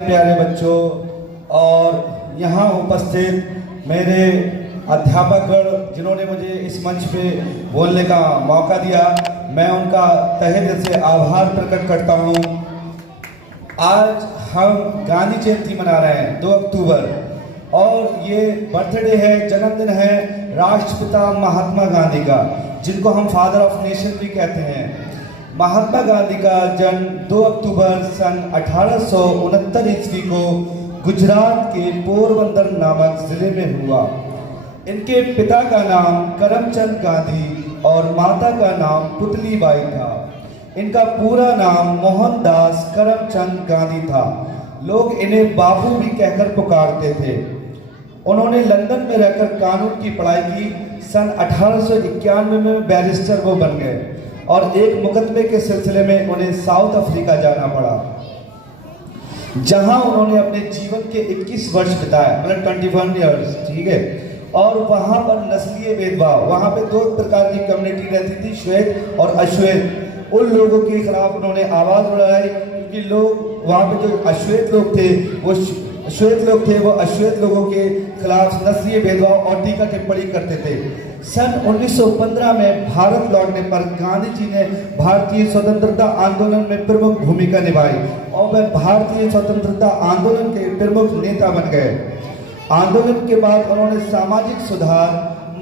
प्यारे बच्चों और यहाँ उपस्थित मेरे अध्यापकगण जिन्होंने मुझे इस मंच पे बोलने का मौका दिया, मैं उनका तहे दिल से आभार प्रकट करता हूँ। आज हम गांधी जयंती मना रहे हैं 2 अक्टूबर और ये बर्थडे है, जन्मदिन है राष्ट्रपिता महात्मा गांधी का, जिनको हम फादर ऑफ नेशन भी कहते हैं। महात्मा गांधी का जन्म 2 अक्टूबर सन 1869 ईस्वी को गुजरात के पोरबंदर नामक जिले में हुआ। इनके पिता का नाम करमचंद गांधी और माता का नाम पुतलीबाई था। इनका पूरा नाम मोहनदास करमचंद गांधी था। लोग इन्हें बाबू भी कहकर पुकारते थे। उन्होंने लंदन में रहकर कानून की पढ़ाई की। सन 1891 में बैरिस्टर वो बन गए और एक मुकदमे के सिलसिले में उन्हें साउथ अफ्रीका जाना पड़ा, जहां उन्होंने अपने जीवन के 21 वर्ष बिताए, मतलब 21 ईयर्स, ठीक है। और वहां पर नस्लीय भेदभाव, वहां पे 2 प्रकार की कम्युनिटी रहती थी, श्वेत और अश्वेत। उन लोगों के खिलाफ उन्होंने आवाज उठाई, क्योंकि लोग वहां पे जो अश्वेत लोग थे वो श्वेत लोग थे, वो अश्वेत लोगों के खिलाफ नस्लीय भेदभाव और टीका टिप्पणी करते थे। सन 1915 में भारत लौटने पर गांधी जी ने भारतीय स्वतंत्रता आंदोलन में प्रमुख भूमिका निभाई और वह भारतीय स्वतंत्रता आंदोलन के प्रमुख नेता बन गए। आंदोलन के बाद उन्होंने सामाजिक सुधार,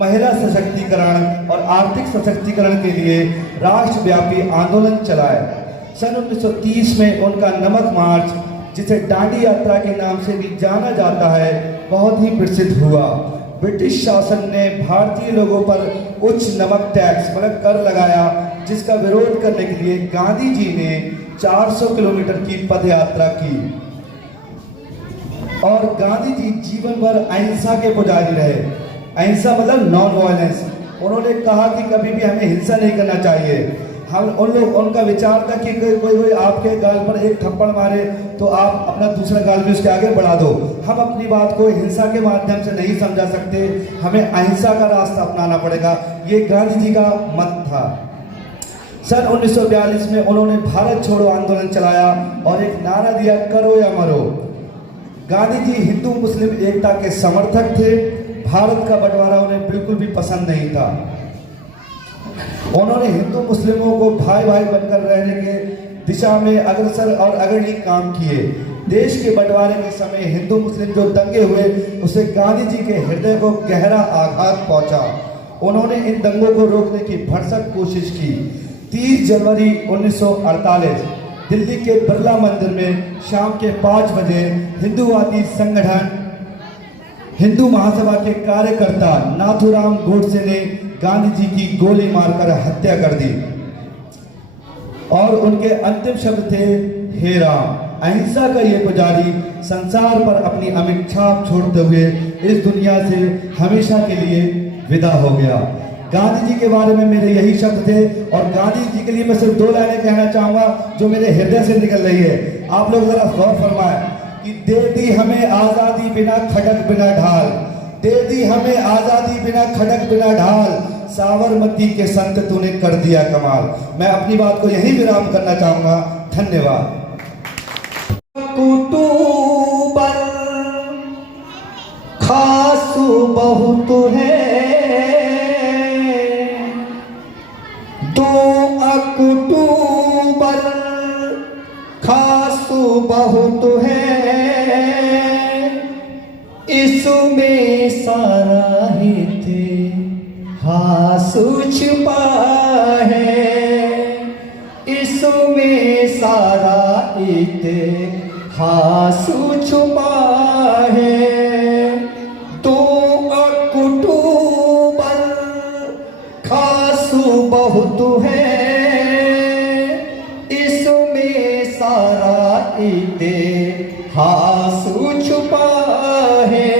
महिला सशक्तिकरण और आर्थिक सशक्तिकरण के लिए राष्ट्रव्यापी आंदोलन चलाए। सन 1930 में उनका नमक मार्च, जिसे दांडी यात्रा के नाम से भी जाना जाता है, बहुत ही प्रसिद्ध हुआ। ब्रिटिश शासन ने भारतीय लोगों पर उच्च नमक टैक्स मतलब कर लगाया, जिसका विरोध करने के लिए गांधी जी ने 400 किलोमीटर की पदयात्रा की। और गांधी जी जीवन भर अहिंसा के पुजारी रहे। अहिंसा मतलब नॉन वायलेंस। उन्होंने कहा कि कभी भी हमें हिंसा नहीं करना चाहिए। हम उनका विचार था कि कोई आपके गाल पर एक थप्पड़ मारे तो आप अपना दूसरा गाल भी उसके आगे बढ़ा दो। हम अपनी बात को हिंसा के माध्यम से नहीं समझा सकते, हमें अहिंसा का रास्ता अपनाना पड़ेगा। ये गांधी जी का मत था। सन 1942 में उन्होंने भारत छोड़ो आंदोलन चलाया और एक नारा दिया, करो या मरो। गांधी जी हिंदू मुस्लिम एकता के समर्थक थे। भारत का बंटवारा उन्हें बिल्कुल भी पसंद नहीं था। उन्होंने हिंदू मुस्लिमों को भाई भाई बनकर रहने के दिशा में अग्रसर और अग्रणी काम किए। देश के बंटवारे के समय हिंदू मुस्लिम जो दंगे हुए, उसे गांधी जी के हृदय को गहरा आघात पहुंचा। उन्होंने इन दंगों को रोकने की भरसक कोशिश की। 30 जनवरी 1948 दिल्ली के बिरला मंदिर में शाम के 5 बजे हिंदूवादी संगठन हिंदू महासभा के कार्यकर्ता नाथूराम गोडसे ने गांधी जी की गोली मारकर हत्या कर दी और उनके अंतिम शब्द थे, हे राम। अहिंसा का ये पुजारी संसार पर अपनी अमिट छाप छोड़ते हुए इस दुनिया से हमेशा के लिए विदा हो गया। गांधी जी के बारे में मेरे यही शब्द थे और गांधी जी के लिए मैं सिर्फ 2 लाइनें कहना चाहूंगा जो मेरे हृदय से निकल रही है। आप लोग जरा गौर फरमाएं कि दे दी हमें आजादी बिना खड़क बिना ढाल, दे दी हमें आजादी बिना खड़क बिना ढाल, साबरमती के संत तूने कर दिया कमाल। मैं अपनी बात को यहीं विराम करना चाहूंगा। धन्यवाद। कुटुंबल खासु बहुत है, 2 अक्टूबर खासु बहुत है, इसमें सारा हित हासु छुपा है, इसमें सारा इतिहासु छुपा है। 2 अक्टूबर खासु बहुत है, इसमें सारा इतिहासु छुपा है,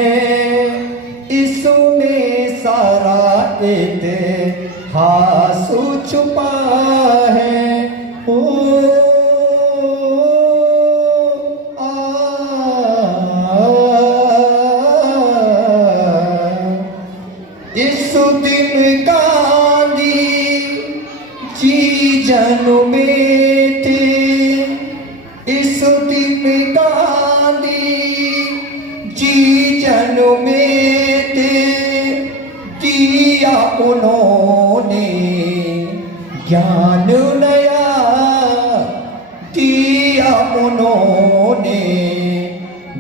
इसमें सारा इतिहासु छुपा है। ओ इस दिन गांधी जी जन्मे थे, इस दिन गांधी जी जन्मे थे दिया उन्होंने ज्ञान नया दिया उन्होंने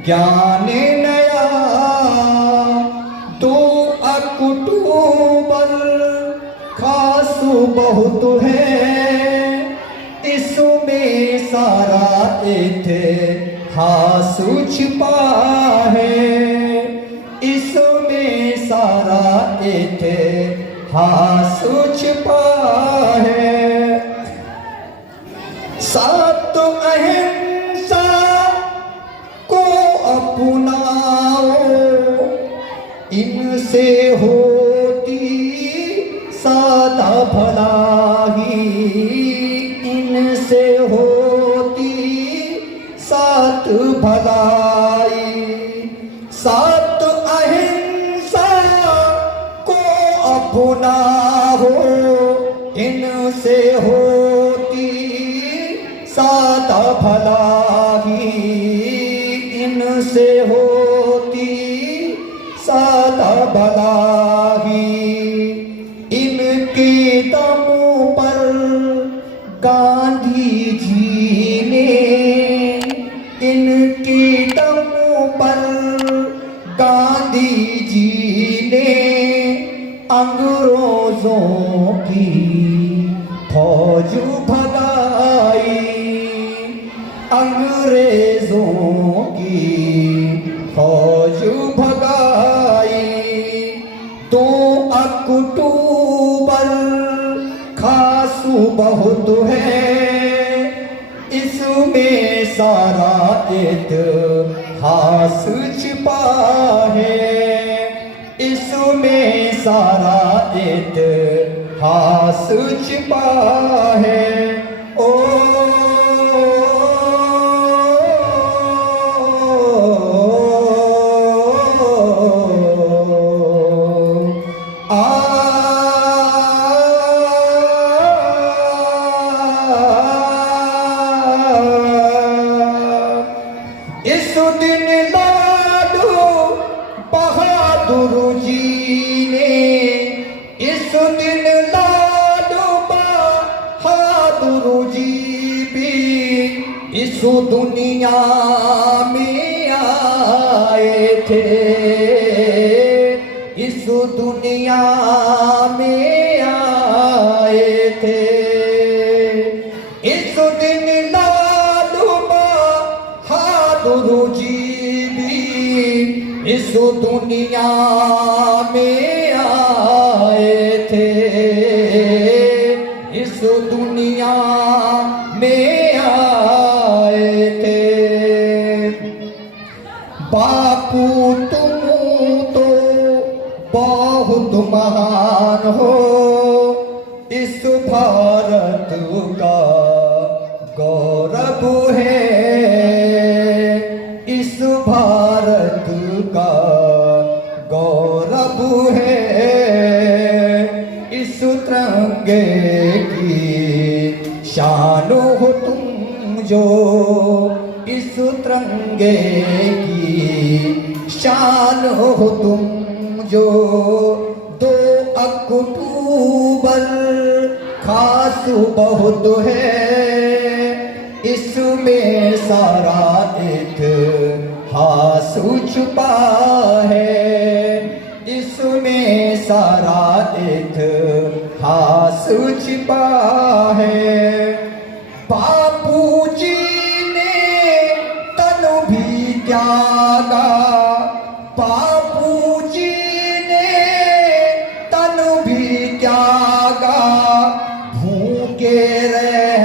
ज्ञान नया। 2 अक्टूबर खास बहुत है इसमें सारा इतिहास छिपा है इसमें सारा इतिहास छिपा है। 7 अहिंसा को अपनाओ इनसे होती सादा भलाई इनसे होती सात भलाई। 7 अहिंसा को अपनाओ इनसे होती सादा भलाई इनसे होती सादा भलाई। इनके दम पर गांधी जी ने इनके दम पर गांधी जी ने अंग्रेजों की फौज भगाई अंग्रेजों की फौज भगाई। 2 अक्टूबर खास बहुत है इसमें सारा इतिहास छिपा है इसमें सारा इतिहास छिपा है। ओ इस दिन लाडो बहादुर जी ने इस दिन लाडो बहादुर जी भी इस दुनिया में आए थे इस दुनिया में आए थे। इस दिन गुरु जी भी इस दुनिया में आए थे इस दुनिया में आए थे। बापू तुम तो बहुत महान हो इस भारत का गौरव है इस भारत का गौरव है। इस तिरंगे की शान हो तुम जो इस तिरंगे की शान हो तुम जो। 2 अक्टूबर खास बहुत है इसमें सारा इतिहास छुपा है इसमें सारा इतिहास छिपा है। बापू जी ने तन भी त्यागा बापू जी ने तन भी त्यागा भूखे रह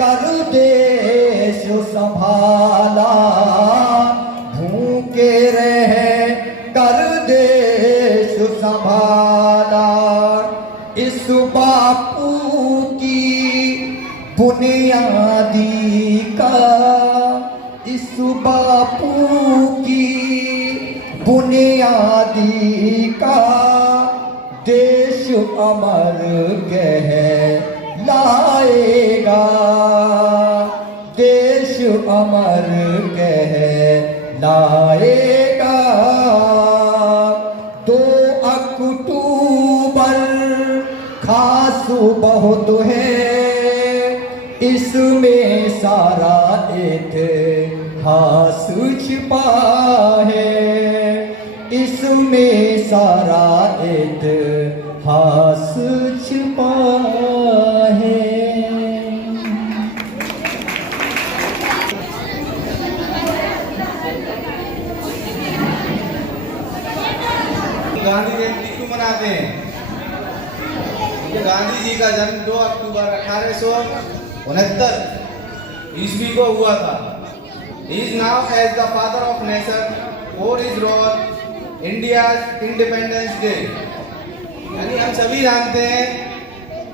कर देश संभाला भूखे रह कर देश संभाला। इस बापू की बुनियादी का इस बापू की बुनियादी का देश अमर कहलाएगा देश अमर कहलाएगा। लाएगा। 2 अक्टूबर खास बहुत है, इसमें सारा इतिहास छिपा है, इसमें सारा इतिहास छिपा है। गांधी जयंती क्यों मनाते हैं? गांधी जी का जन्म 2 अक्टूबर 1869 ईस्वी को हुआ था। He is now as the father of nation for his role India's Independence Day। यानी हम सभी जानते हैं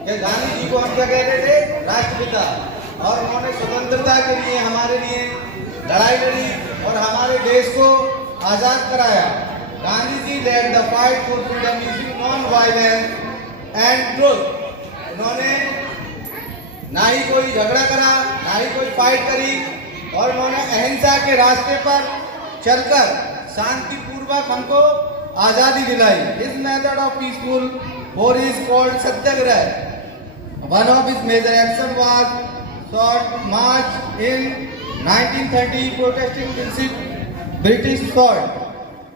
कि गांधी जी को हम क्या कहते थे? राष्ट्रपिता। और उन्होंने स्वतंत्रता के लिए हमारे लिए लड़ाई लड़ी और हमारे देश को आजाद कराया। Gandhi ji led the fight for freedom using non-violence and truth। उन्होंने ना ही कोई झगड़ा करा, ना ही कोई फाइट करी, और उन्होंने अहिंसा के रास्ते पर चलकर शांतिपूर्वक हमको आजादी दिलाई। His method of peaceful war is called Satyagraha. One of his major action was short march in 1930 protesting against British salt।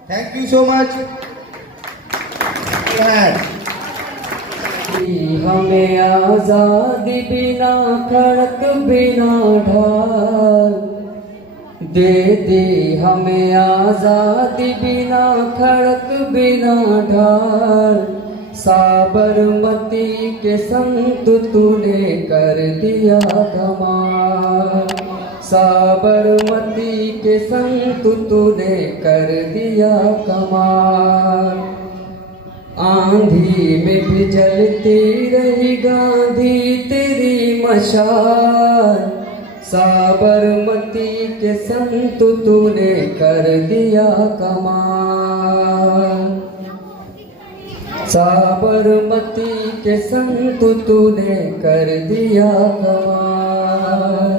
Thank you so much। हमें आजादी बिना खड़क बिना ढाल दे दे, हमें आजादी बिना खड़क बिना ढाल। साबरमती के संत तूने कर दिया कमाल, साबरमती के संत तूने कर दिया कमाल। आंधी में भी जलती रही गांधी तेरी मशाल, साबरमती के संत तूने कर दिया कमाल, साबरमती के संत तूने कर दिया कमाल।